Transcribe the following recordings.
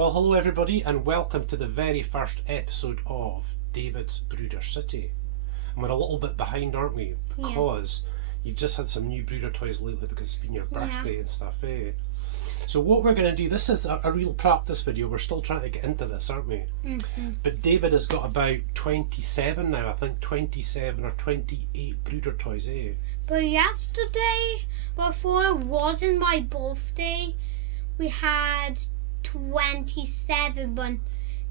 Well, hello everybody, and welcome to the very first episode of David's Bruder City. And we're a little bit behind, aren't we? Because you've just had some new Bruder toys lately because it's been your birthday and stuff, eh? So what we're going to do, this is a real practice video. We're still trying to get into this, aren't we? But David has got about 27 now, I think 27 or 28 Bruder toys, eh? But yesterday, before it wasn't my birthday, we had 27, but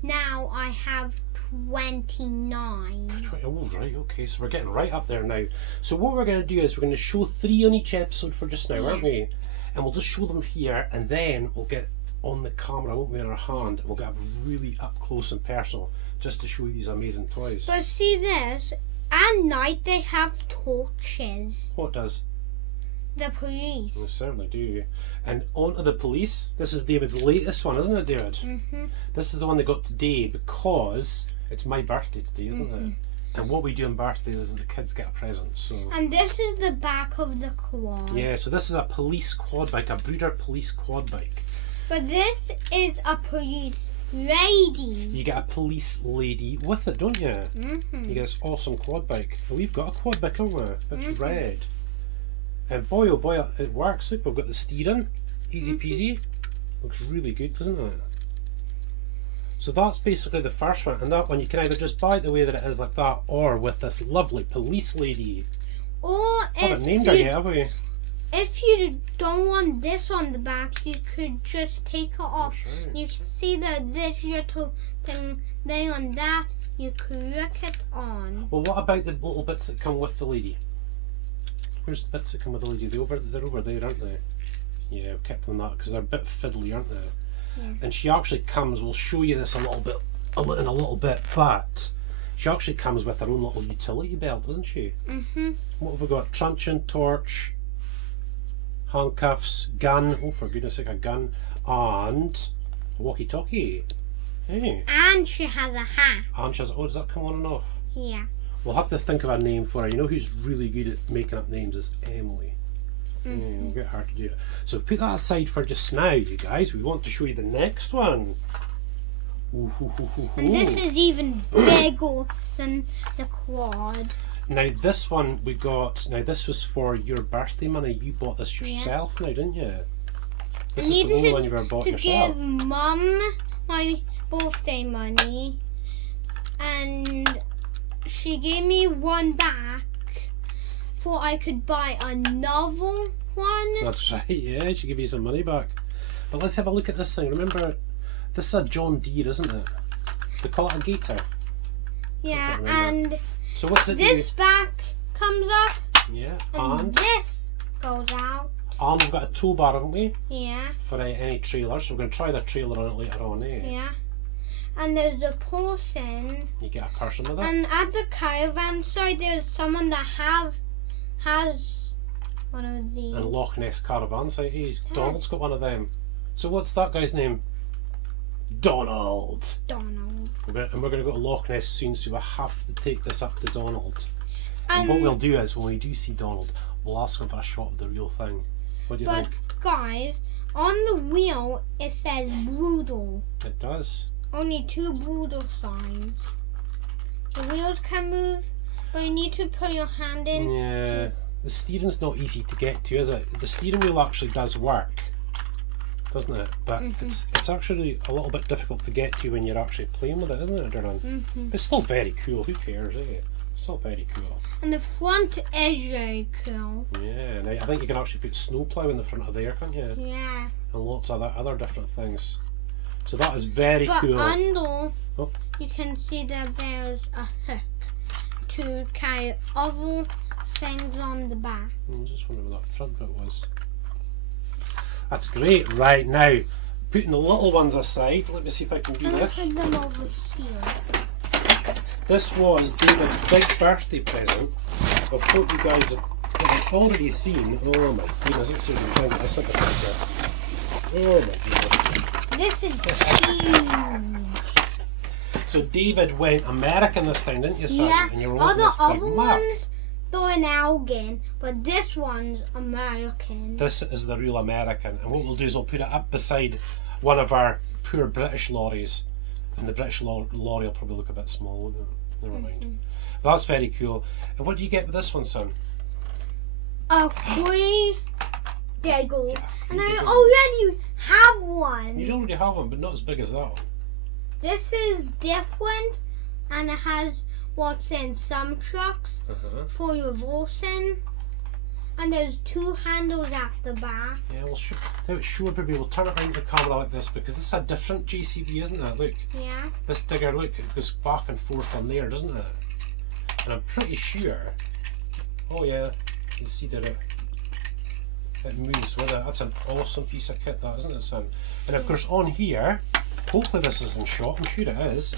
now I have 29. Oh, right, okay, so we're getting right up there now. So what we're going to do is we're going to show 3 on each episode for just now, aren't we? And we'll just show them here, and then we'll get on the camera, won't we, in our hand, and we'll get really up close and personal just to show you these amazing toys. But see this, at night they have torches. What does? The police. They certainly do. And on to the police. This is David's latest one, isn't it, David? This is the one they got today because it's my birthday today, isn't it? And what we do on birthdays is the kids get a present. So. And this is the back of the quad. Yeah, so this is a police quad bike, a Bruder police quad bike. But this is a police lady. You get a police lady with it, don't you? You get this awesome quad bike. And we've got a quad bike, haven't we? It's red. And boy oh boy, it works. Look, we've got the steering. Easy peasy. Looks really good, doesn't it? So that's basically the first one. And that one you can either just buy it the way that it is like that, or with this lovely police lady. Or haven't named her yet, have we? If you don't want this on the back, you could just take it off. Right. You see this little thing on that, you click it on. Well, what about the little bits that come with the lady? Where's the bits that come with the lady? They're over there, aren't they? Yeah, I've kept them that because they're a bit fiddly, aren't they? Yeah. And she actually comes, we'll show you this in a little bit, but she actually comes with her own little utility belt, doesn't she? What have we got? Truncheon, torch, handcuffs, gun, oh for goodness sake, a gun, and a walkie-talkie. Hey. And she has a hat. And she has, oh, does that come on and off? Yeah. We'll have to think of a name for her. You know who's really good at making up names is Emily. We'll get her to do it. So put that aside for just now, you guys. We want to show you the next one. And this is even bigger than the quad. Now this one we got, now this was for your birthday money. You bought this yourself now, didn't you? This is the only one you've ever bought yourself. To give Mum my birthday money, and she gave me one back so I could buy another one. That's right, yeah, she gave you some money back. But let's have a look at this thing. Remember, this is a John Deere, isn't it? They call it a gator. Yeah, and so what's it this back comes up. Yeah, and this goes out. And we've got a tow bar, haven't we? Yeah. For any trailer, so we're going to try the trailer on it later on, eh? Yeah. And there's a person. You get a person with it. And at the caravan side, there's someone that has one of these. And Loch Ness caravan site. Donald's got one of them. So what's that guy's name? Donald. Donald. And we're going to go to Loch Ness soon, so we'll have to take this up to Donald. And what we'll do is, when we do see Donald, we'll ask him for a shot of the real thing. What do you think? But guys, on the wheel it says Bruder. It does. Only 2 Bruder signs. The wheels can move, but you need to put your hand in. Yeah, the steering's not easy to get to, is it? The steering wheel actually does work, doesn't it? But it's actually a little bit difficult to get to when you're actually playing with it, isn't it, Darren? But it's still very cool. Who cares, eh? Still very cool. And the front is very cool. Yeah, and I think you can actually put snowplow in the front of there, can't you? Yeah. And lots of other different things. So that is very cool. But under, you can see that there's a hook to carry other things on the back. I was just wondering what that front bit was. That's great. Right, now, putting the little ones aside, let me see if I can do this. Put them over here. This was David's big birthday present. Of what you guys have already seen. Oh my goodness, let's see if we can get this at the picture. Oh my goodness. This is huge. So David went American this time, didn't you, son? Yeah, and you're all the other map. ones they're an Elgin, but this one's American. This is the real American, and what we'll do is we'll put it up beside one of our poor British lorries, and the British lorry will probably look a bit small, won't it? Never mind. But that's very cool. And what do you get with this one, son? A free Deggle. And I already have one. You already have one, but not as big as that one. This is different, and it has what's in some trucks for reversing. And there's 2 handles at the back. Yeah, we'll show everybody. We'll turn it around the camera like this because this is a different JCB, isn't it? Look. Yeah. This digger, look, it goes back and forth on there, doesn't it? And I'm pretty sure. Oh yeah, you can see that it moves with it. That's an awesome piece of kit, that, isn't it, son? And of course, on here, hopefully this is in shot. I'm sure it is.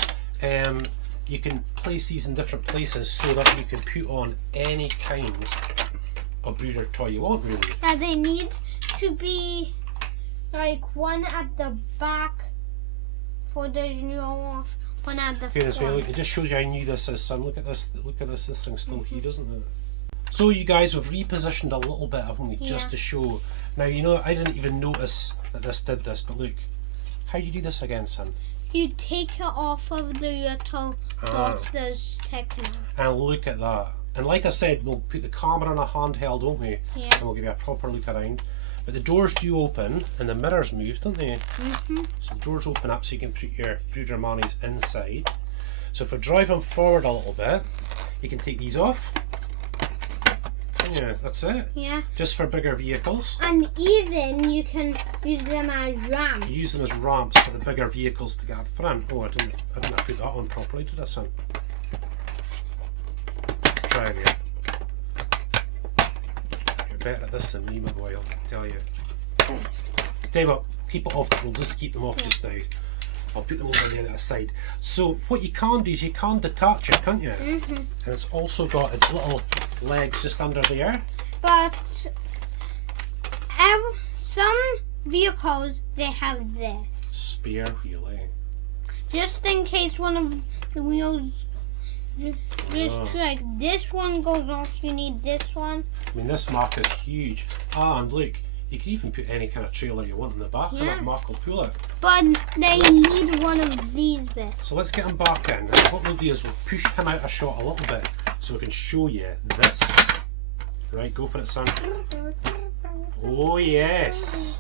You can place these in different places so that you can put on any kind of Bruder toy you want, really. Yeah, they need to be like one at the back for the off, one at the Goodness me, front. look, it just shows you how new this is, son. Look at this, this thing's still here, isn't it? So you guys, we've repositioned a little bit, haven't we, just to show. Now, you know, I didn't even notice that this did this, but look, how do you do this again, son? You take it off of the little dots that's sticking out. And look at that. And like I said, we'll put the camera on a handheld, won't we? Yeah. And we'll give you a proper look around. But the doors do open and the mirrors move, don't they? So the doors open up so you can put your Bruder Manis inside. So if we drive them forward a little bit, you can take these off. Yeah, that's it. Yeah. Just for bigger vehicles. And even you can use them as ramps. You use them as ramps for the bigger vehicles to get up front. Oh, I didn't put that on properly, did I, son? Try again. You're better at this than me, my boy, I'll tell you. Tell you what, keep it off. We'll just keep them off just now. I'll put them over there at the side. So what you can do is you can detach it, can't you? And it's also got its little legs just under there. But some vehicles, they have this. Spare wheel, eh? Just in case one of the wheels, just like this one goes off, you need this one. I mean, this mark is huge. And look, you can even put any kind of trailer you want in the back, and that mark will pull it. But they need one of these bits. So let's get him back in. And what we'll do is we'll push him out of shot a little bit so we can show you this. Right, go for it, son. Oh yes.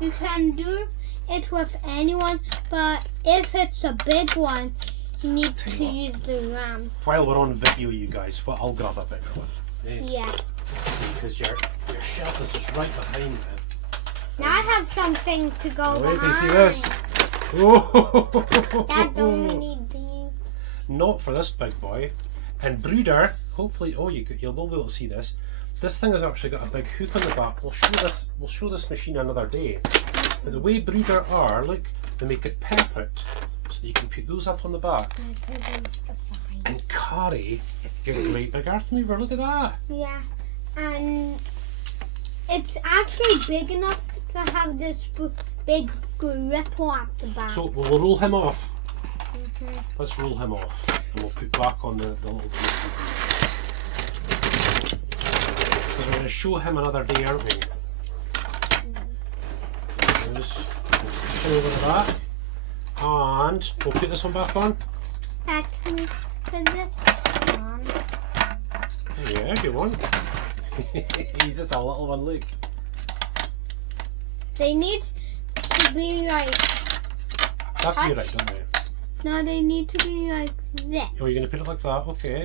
You can do it with anyone, but if it's a big one, you need to use the ramp. While we're on video, you guys, well, I'll grab a bigger one. Eh? Yeah. Because your shelf is just right behind me. Now I have something to go Wait behind. till you see this. Oh. Dad, don't we need these? Not for this big boy. And Bruder, hopefully, you'll be able to see this. This thing has actually got a big hook on the back. We'll show this machine another day. But the way Bruder are, look, they make it perfect. So you can put those up on the back and carry your great big earth mover. Look at that. Yeah, and it's actually big enough to have this big gripper at the back. So we'll roll him off. Let's roll him off, and we'll put back on the little piece. Because we're going to show him another day, aren't we? Just push over the back, and we'll put this one back on. Can we put this on? Yeah, if you want. He's just a little one, look. They need to be like... They have to be right, don't they? No, they need to be like this. Oh, you're going to put it like that? Okay.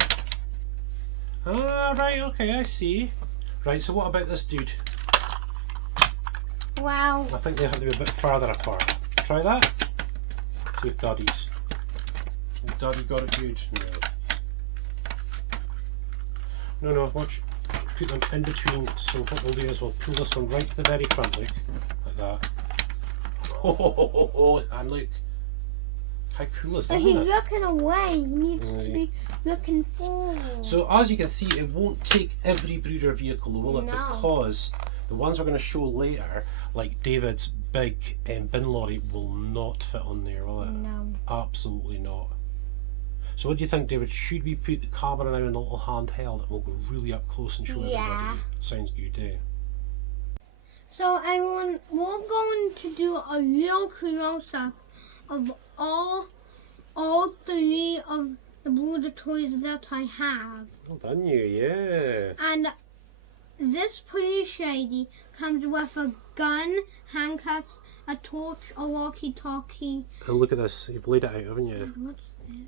Ah, right, okay, I see. Right, so what about this dude? Wow. I think they have to be a bit farther apart. Try that. See if Daddy's. Daddy got it good. No, watch. Put them in between. So what we'll do is we'll pull this one right to the very front, look. Like that. Oh, and look. How cool is that? But he's looking away. He needs to be looking forward. So as you can see, it won't take every Bruder vehicle, will it? No. Because the ones we're going to show later, like David's big bin lorry, will not fit on there, will it? No. Absolutely not. So what do you think, David? Should we put the camera now in a little handheld and we'll go really up close and show everybody? Sounds good, eh? So everyone, we're going to do a real close-up of all three of the Bruder toys that I have. Well done, you, yeah. And this police lady comes with a gun, handcuffs, a torch, a walkie-talkie. And look at this, you've laid it out, haven't you? What's this?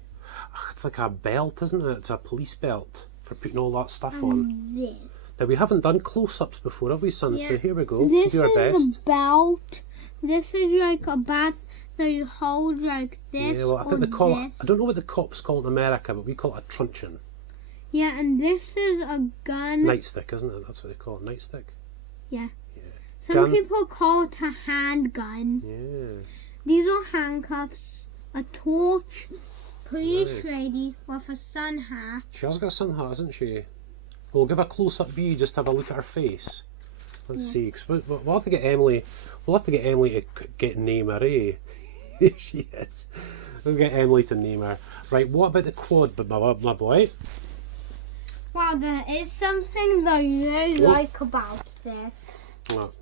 It's like a belt, isn't it? It's a police belt for putting all that stuff on. This. Now, we haven't done close-ups before, have we, son? Yeah. So here we go. This Do our is best. a belt. This is like a bat that you hold like this. Yeah, well, I think they call it. this. I don't know what the cops call it in America, but we call it a truncheon. Yeah, and this is a gun. Nightstick, isn't it? That's what they call it, nightstick. Yeah. Yeah. Some Gun. people call it a handgun. Yeah. These are handcuffs, a torch, police Right. lady with a sun hat. She has got a sun hat, hasn't she? We'll give a close-up view, just to have a look at her face. Let's see. 'Cause we'll have to get Emily. We'll have to get Emily to name her. Here she is. We'll get Emily to name her. Right. What about the quad, my boy? Wow, there is something that I really like about this. Well,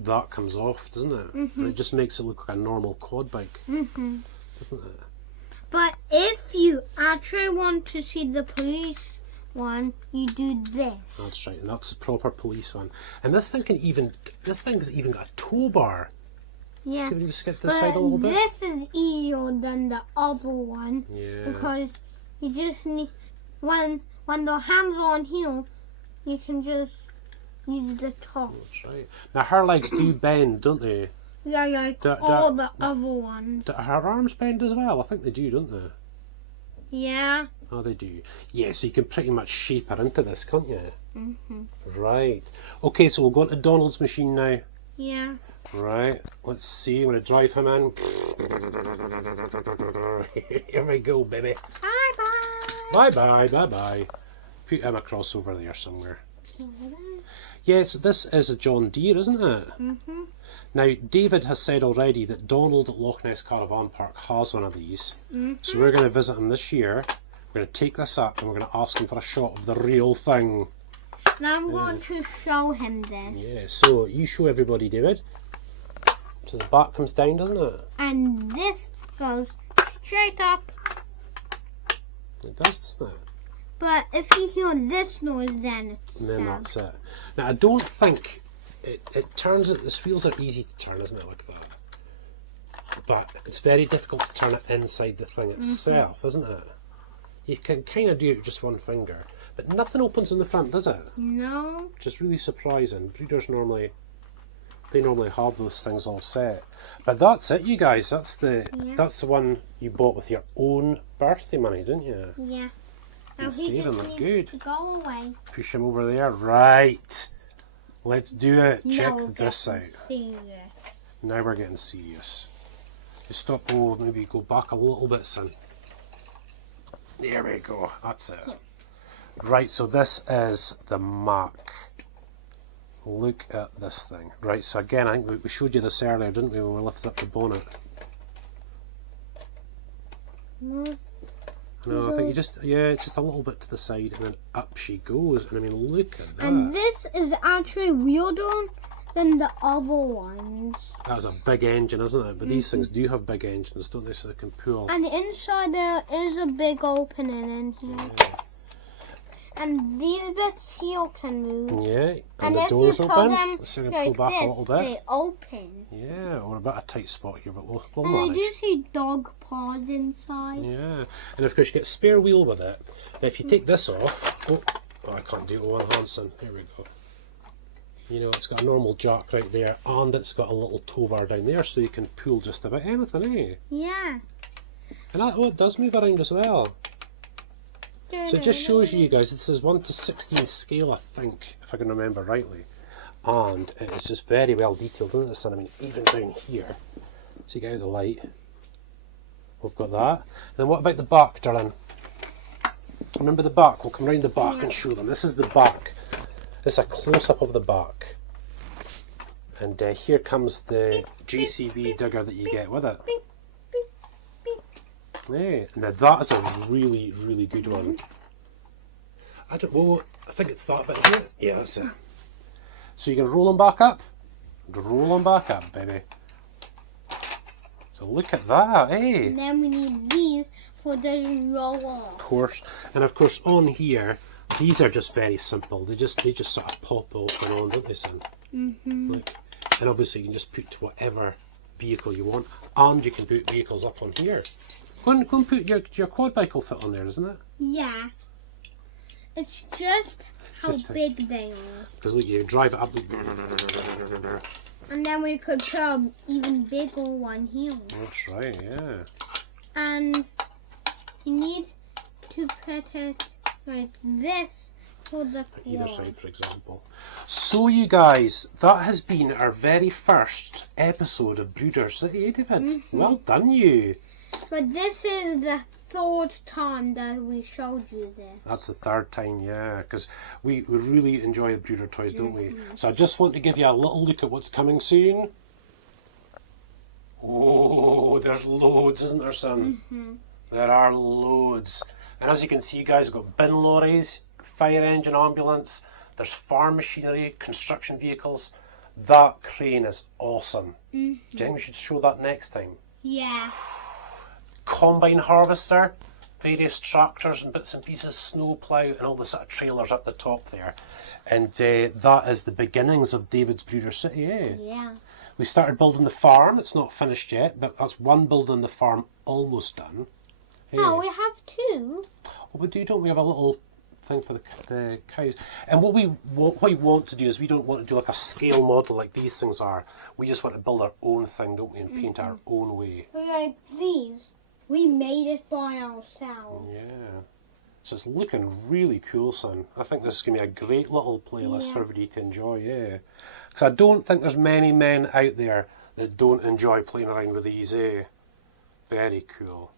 that comes off, doesn't it? Mm-hmm. It just makes it look like a normal quad bike, Mm-hmm. doesn't it? But if you actually want to see the police one, you do this. That's right, and that's the proper police one. And this thing's even got a tow bar. Yeah. See if we just get this side a little bit. This is easier than the other one. Yeah. Because you just need, when the hands are on here, you can just use the top. That's right. Now her legs do bend, don't they? Yeah, like Da- all da- the other ones. Do her arms bend as well? I think they do, don't they? Yeah. Oh, they do. Yeah, so you can pretty much shape her into this, can't you? Right. Okay, so we'll go into Donald's machine now. Yeah. Right. Let's see. I'm going to drive him in. Here we go, baby. Bye-bye. Bye-bye, bye-bye. Put him across over there somewhere. Yes, this is a John Deere, isn't it? Mm-hmm. Now, David has said already that Donald at Loch Ness Caravan Park has one of these. So we're going to visit him this year. We're going to take this up and we're going to ask him for a shot of the real thing. Now I'm going to show him this. Yeah, so you show everybody, David. So the back comes down, doesn't it? And this goes straight up. It does, doesn't it? But if you hear this noise, then it's And then down. that's it. Now, I don't think it turns it. The wheels are easy to turn, isn't it, like that? But it's very difficult to turn it inside the thing itself, isn't it? You can kind of do it with just one finger, but nothing opens in the front, does it? No. Which is really surprising. Breeders normally have those things all set. But that's it, you guys. That's the one you bought with your own birthday money, didn't you? Yeah. Now Let's he see them. just They're needs good. to go away. Push him over there. Right. Let's do it. Check Now we're this out. getting serious. Now we're getting serious. Just stop. Oh, maybe go back a little bit, son. There we go. That's it. Yeah. Right, so this is the Mac. Look at this thing. Right, so again, I think we showed you this earlier, didn't we, when we lifted up the bonnet? Mm. No, I think it's just a little bit to the side, and then up she goes. And I mean, look at that. And this is actually weirder than the other ones. That's a big engine, isn't it? But these things do have big engines, don't they? So they can pull. And inside there is a big opening in here. Yeah. And these bits here can move. Yeah, And the if doors you open. pull them Let's see if we like can pull back a this, little bit. they open. Yeah, we're a bit of a tight spot here, but we'll And I manage. do see dog paws inside. Yeah, and of course you get a spare wheel with it. Now if you take this off, oh I can't do it with one hand, son. Here we go. You know, it's got a normal jack right there, and it's got a little tow bar down there, so you can pull just about anything, eh? Yeah. And that, it does move around as well. So it just shows you guys, this is 1 to 16 scale, I think, if I can remember rightly. And it is just very well detailed, isn't it, son? I mean, even down here. So you get out the light. We've got that. And then what about the back, darling? Remember the back? We'll come round the back and show them. This is the back. This is a close-up of the back. And here comes the JCB digger that you get with it. Yeah, now that is a really, really good one. I think it's that bit, isn't it? Yeah, that's it. So you can roll them back up, And roll them back up, baby. So look at that, eh? And then we need these for the roll off. Of course. And of course on here, these are just very simple. They just sort of pop off and on, don't they, son? Like, and obviously you can just put whatever vehicle you want, and you can put vehicles up on here. Go and put your quad bike will fit on there, isn't it? Yeah. It's just how big they are. Because look, you drive it up. And then we could put an even bigger one here. That's right, yeah. And you need to put it like this for the quad. Either side, for example. So you guys, that has been our very first episode of Bruder City, eh, David? Well done, you. But this is the third time that we showed you this. That's the third time, yeah, because we really enjoy the Bruder toys, don't we? So I just want to give you a little look at what's coming soon. Oh, there's loads, isn't there, son? There are loads. And as you can see, guys, we've got bin lorries, fire engine, ambulance, there's farm machinery, construction vehicles. That crane is awesome. Do you think we should show that next time? Yeah. Combine harvester, various tractors and bits and pieces, snow plough, and all the sort of trailers up the top there. And that is the beginnings of David's Bruder City, eh? Yeah. We started building the farm. It's not finished yet, but that's one building the farm almost done. Eh? Oh, we have two. Well, we do, don't we? Have a little thing for the cows. And what we want to do is we don't want to do like a scale model like these things are. We just want to build our own thing, don't we, and paint our own way. Like these. We made it by ourselves. Yeah. So it's looking really cool, son. I think this is going to be a great little playlist for everybody to enjoy, yeah. Because I don't think there's many men out there that don't enjoy playing around with these, eh? Very cool.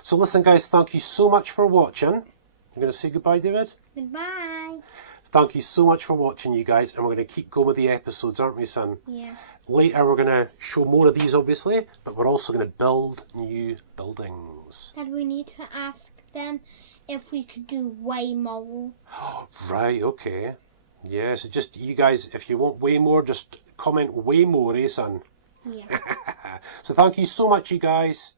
So listen, guys, thank you so much for watching. You're going to say goodbye, David? Goodbye. Thank you so much for watching, you guys, and we're going to keep going with the episodes, aren't we, son? Yeah. Later we're going to show more of these, obviously, but we're also going to build new buildings. That we need to ask them if we could do way more. Right, okay. Yeah, so just, you guys, if you want way more, just comment way more, eh, son? Yeah. So thank you so much, you guys.